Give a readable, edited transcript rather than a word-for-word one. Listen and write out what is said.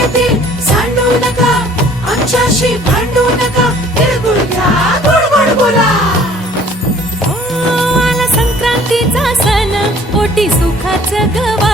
येतील सांडू नका, आमच्याशी भांडू नका, तिळगुळ घ्या, गोड गोड बोला. आला संक्रांतीचा सण, पोटी सुखाचं गवा.